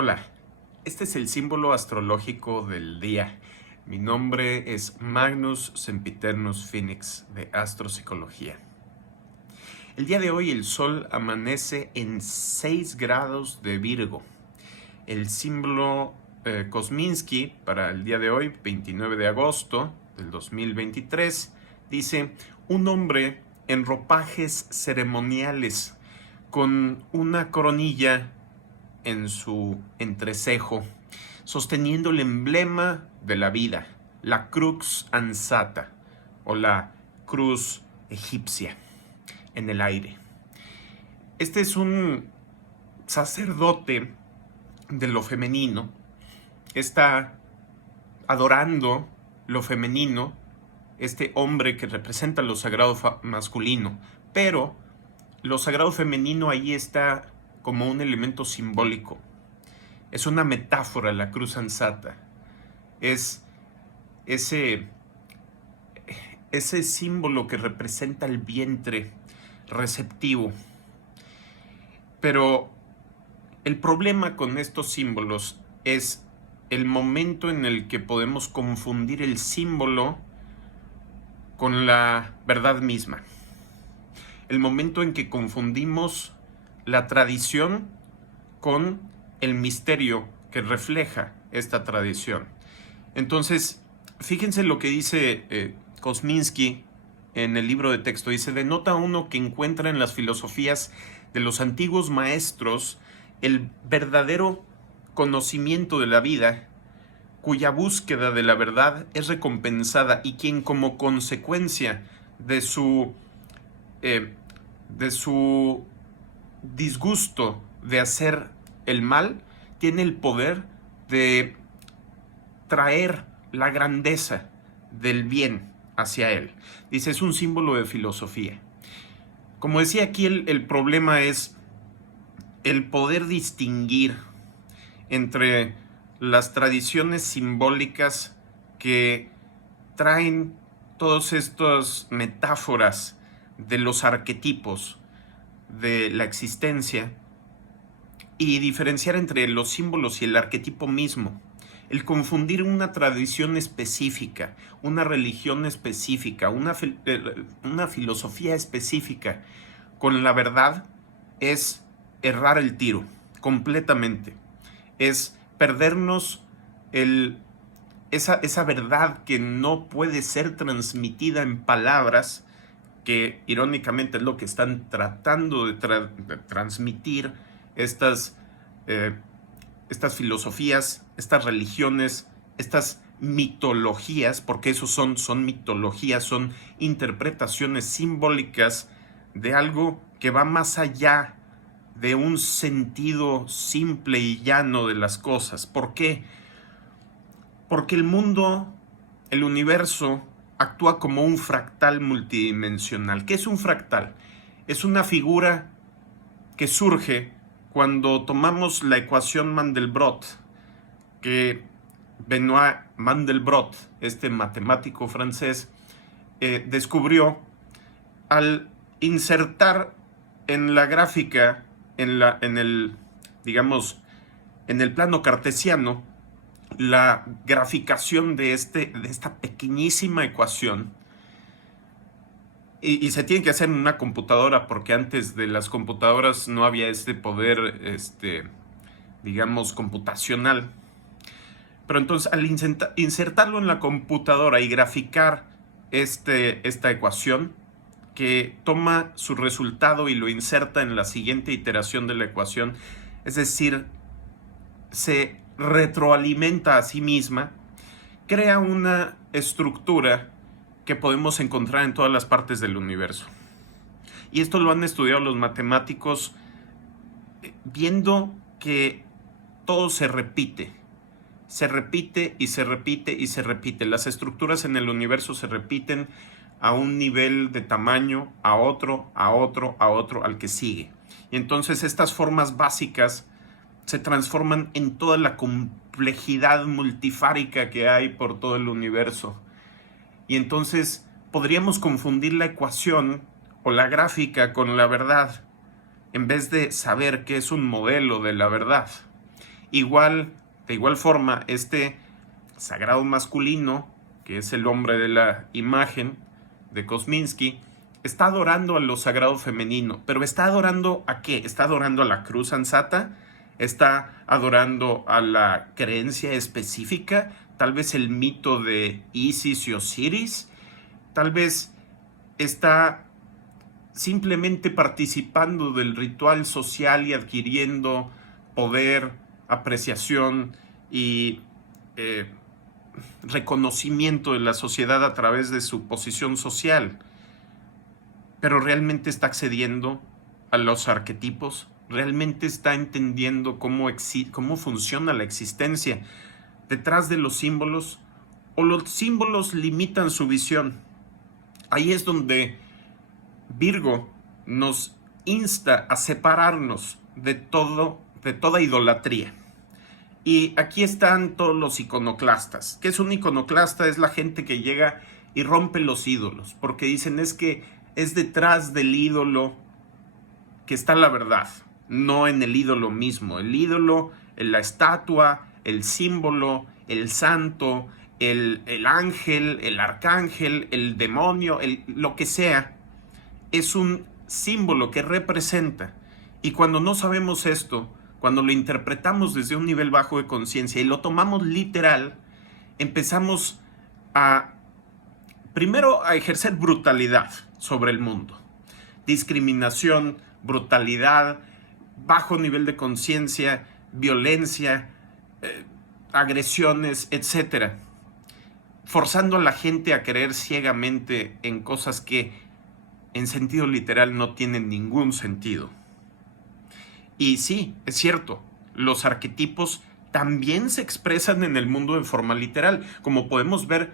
Hola, este es el símbolo astrológico del día. Mi nombre es Magnus Sempiternus Phoenix de Astropsicología. El día de hoy el Sol amanece en 6 grados de Virgo. El símbolo Kosminski para el día de hoy, 29 de agosto del 2023, dice: un hombre en ropajes ceremoniales con una coronilla en su entrecejo, sosteniendo el emblema de la vida, la crux ansata o la cruz egipcia en el aire. Este es un sacerdote de lo femenino, está adorando lo femenino, este hombre que representa lo sagrado masculino, pero lo sagrado femenino ahí está como un elemento simbólico. Es una metáfora la cruz ansata. Es ese símbolo que representa el vientre receptivo. Pero el problema con estos símbolos es el momento en el que podemos confundir el símbolo con la verdad misma. El momento en que confundimos la tradición con el misterio que refleja esta tradición. Entonces, fíjense lo que dice Kosminski en el libro de texto. Dice: denota uno que encuentra en las filosofías de los antiguos maestros el verdadero conocimiento de la vida, cuya búsqueda de la verdad es recompensada, y quien como consecuencia de su disgusto de hacer el mal, tiene el poder de traer la grandeza del bien hacia él. Dice, es un símbolo de filosofía. Como decía aquí, el problema es el poder distinguir entre las tradiciones simbólicas que traen todas estas metáforas de los arquetipos de la existencia y diferenciar entre los símbolos y el arquetipo mismo. El confundir una tradición específica, una religión específica, una filosofía específica con la verdad es errar el tiro completamente. Es perdernos esa verdad que no puede ser transmitida en palabras, que irónicamente es lo que están tratando de transmitir estas filosofías, estas religiones, estas mitologías, porque eso son mitologías, son interpretaciones simbólicas de algo que va más allá de un sentido simple y llano de las cosas. ¿Por qué? Porque el mundo, el universo, actúa como un fractal multidimensional. ¿Qué es un fractal? Es una figura que surge cuando tomamos la ecuación Mandelbrot, que Benoit Mandelbrot, este matemático francés, descubrió al insertar en la gráfica, en el plano cartesiano, la graficación de esta pequeñísima ecuación. Y se tiene que hacer en una computadora, porque antes de las computadoras no había este poder, computacional. Pero entonces, al insertarlo en la computadora y graficar esta ecuación, que toma su resultado y lo inserta en la siguiente iteración de la ecuación, es decir, se retroalimenta a sí misma, crea una estructura que podemos encontrar en todas las partes del universo. Y esto lo han estudiado los matemáticos, viendo que todo se repite y se repite y se repite. Las estructuras en el universo se repiten a un nivel de tamaño, a otro, al que sigue. Y entonces estas formas básicas se transforman en toda la complejidad multifárica que hay por todo el universo. Y entonces podríamos confundir la ecuación o la gráfica con la verdad, en vez de saber que es un modelo de la verdad. De igual forma, este sagrado masculino, que es el hombre de la imagen de Kosminski, está adorando a lo sagrado femenino. ¿Pero está adorando a qué? ¿Está adorando a la cruz ansata? ¿Está adorando a la creencia específica? Tal vez el mito de Isis y Osiris. Tal vez está simplemente participando del ritual social y adquiriendo poder, apreciación y reconocimiento de la sociedad a través de su posición social. Pero realmente está accediendo a los arquetipos, realmente está entendiendo cómo funciona la existencia detrás de los símbolos, o los símbolos limitan su visión. Ahí es donde Virgo nos insta a separarnos de toda idolatría. Y aquí están todos los iconoclastas. ¿Qué es un iconoclasta? Es la gente que llega y rompe los ídolos, porque dicen es que es detrás del ídolo que está la verdad, no en el ídolo mismo. El ídolo, la estatua, el símbolo, el santo, el ángel, el arcángel, el demonio, lo que sea, es un símbolo que representa. Y cuando no sabemos esto, cuando lo interpretamos desde un nivel bajo de conciencia y lo tomamos literal, empezamos primero a ejercer brutalidad sobre el mundo. Discriminación, brutalidad, bajo nivel de conciencia, violencia, agresiones, etc. Forzando a la gente a creer ciegamente en cosas que en sentido literal no tienen ningún sentido. Y sí, es cierto, los arquetipos también se expresan en el mundo en forma literal. Como podemos ver,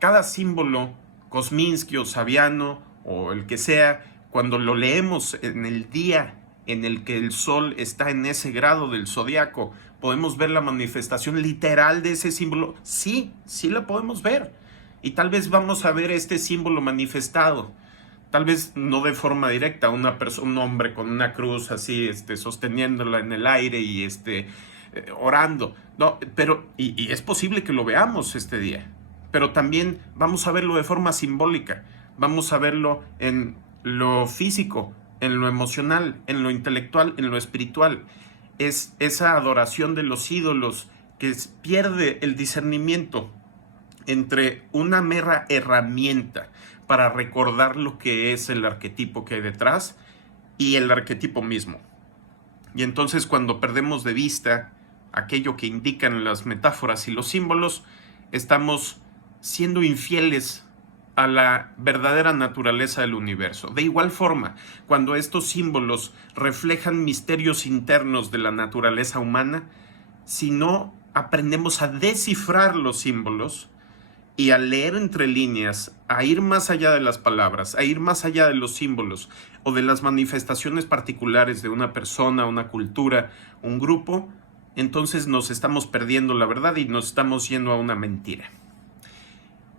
cada símbolo, Kosminski o Saviano o el que sea, cuando lo leemos en el día en el que el sol está en ese grado del zodiaco, podemos ver la manifestación literal de ese símbolo. Sí, sí la podemos ver. Y tal vez vamos a ver este símbolo manifestado. Tal vez no de forma directa, un hombre con una cruz así, sosteniéndola en el aire y orando. No, pero, y es posible que lo veamos este día. Pero también vamos a verlo de forma simbólica. Vamos a verlo en lo físico, en lo emocional, en lo intelectual, en lo espiritual. Es esa adoración de los ídolos que pierde el discernimiento entre una mera herramienta para recordar lo que es el arquetipo que hay detrás y el arquetipo mismo. Y entonces cuando perdemos de vista aquello que indican las metáforas y los símbolos, estamos siendo infieles a la verdadera naturaleza del universo. De igual forma, cuando estos símbolos reflejan misterios internos de la naturaleza humana, si no aprendemos a descifrar los símbolos y a leer entre líneas, a ir más allá de las palabras, a ir más allá de los símbolos o de las manifestaciones particulares de una persona, una cultura, un grupo, entonces nos estamos perdiendo la verdad y nos estamos yendo a una mentira.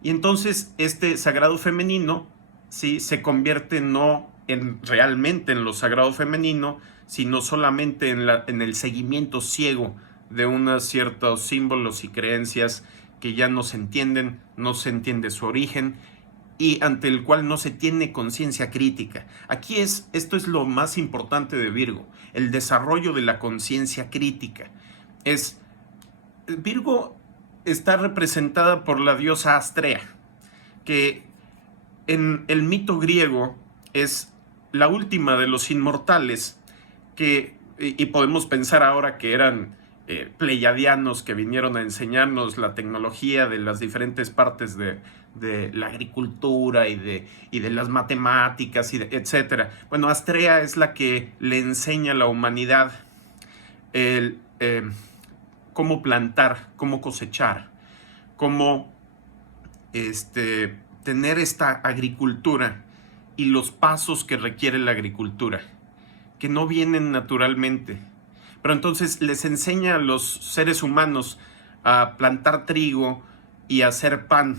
Y entonces este sagrado femenino, ¿sí?, se convierte no realmente en lo sagrado femenino, sino solamente en el seguimiento ciego de unos ciertos símbolos y creencias que ya no se entienden, no se entiende su origen y ante el cual no se tiene conciencia crítica. Esto es lo más importante de Virgo, el desarrollo de la conciencia crítica. Virgo está representada por la diosa Astrea, que en el mito griego es la última de los inmortales, y podemos pensar ahora que eran pleiadianos que vinieron a enseñarnos la tecnología de las diferentes partes de la agricultura y de las matemáticas, etc. Bueno, Astrea es la que le enseña a la humanidad cómo plantar, cómo cosechar, cómo tener esta agricultura y los pasos que requiere la agricultura, que no vienen naturalmente. Pero entonces les enseña a los seres humanos a plantar trigo y a hacer pan.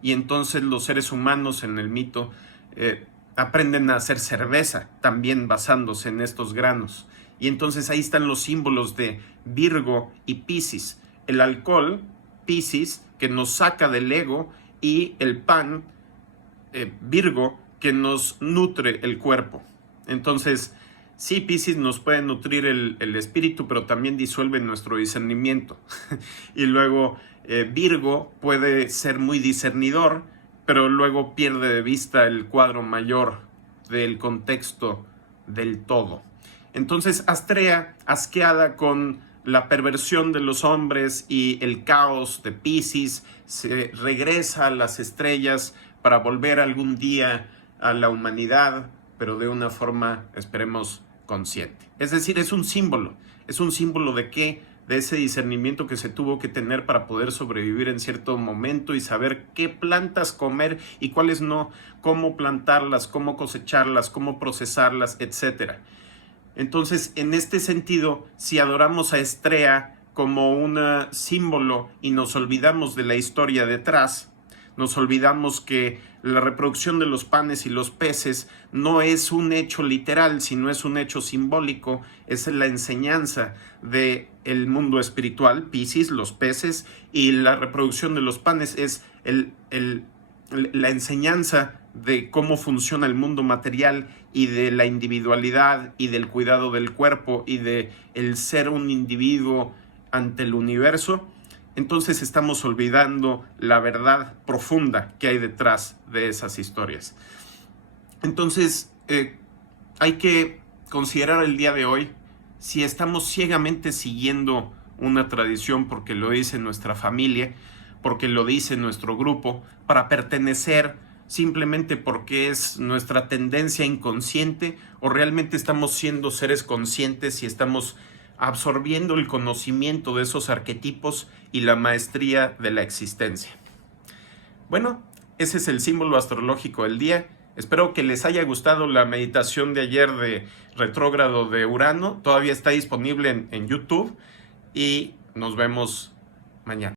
Y entonces los seres humanos en el mito aprenden a hacer cerveza, también basándose en estos granos. Y entonces ahí están los símbolos de Virgo y Piscis. El alcohol, Piscis, que nos saca del ego, y el pan, Virgo, que nos nutre el cuerpo. Entonces, sí, Piscis nos puede nutrir el espíritu, pero también disuelve nuestro discernimiento. Y luego Virgo puede ser muy discernidor, pero luego pierde de vista el cuadro mayor del contexto del todo. Entonces, Astrea, asqueada con la perversión de los hombres y el caos de Piscis, se regresa a las estrellas para volver algún día a la humanidad, pero de una forma, esperemos, consciente. Es decir, es un símbolo de qué, de ese discernimiento que se tuvo que tener para poder sobrevivir en cierto momento y saber qué plantas comer y cuáles no, cómo plantarlas, cómo cosecharlas, cómo procesarlas, etc. Entonces, en este sentido, si adoramos a Astrea como un símbolo y nos olvidamos de la historia detrás, nos olvidamos que la reproducción de los panes y los peces no es un hecho literal, sino es un hecho simbólico, es la enseñanza del mundo espiritual, Piscis, los peces, y la reproducción de los panes es la enseñanza de cómo funciona el mundo material y de la individualidad y del cuidado del cuerpo y de el ser un individuo ante el universo. Entonces estamos olvidando la verdad profunda que hay detrás de esas historias. Entonces hay que considerar el día de hoy si estamos ciegamente siguiendo una tradición porque lo dice nuestra familia, porque lo dice nuestro grupo, para pertenecer simplemente porque es nuestra tendencia inconsciente, o realmente estamos siendo seres conscientes y estamos absorbiendo el conocimiento de esos arquetipos y la maestría de la existencia. Bueno, ese es el símbolo astrológico del día. Espero que les haya gustado la meditación de ayer de retrógrado de Urano. Todavía está disponible en YouTube y nos vemos mañana.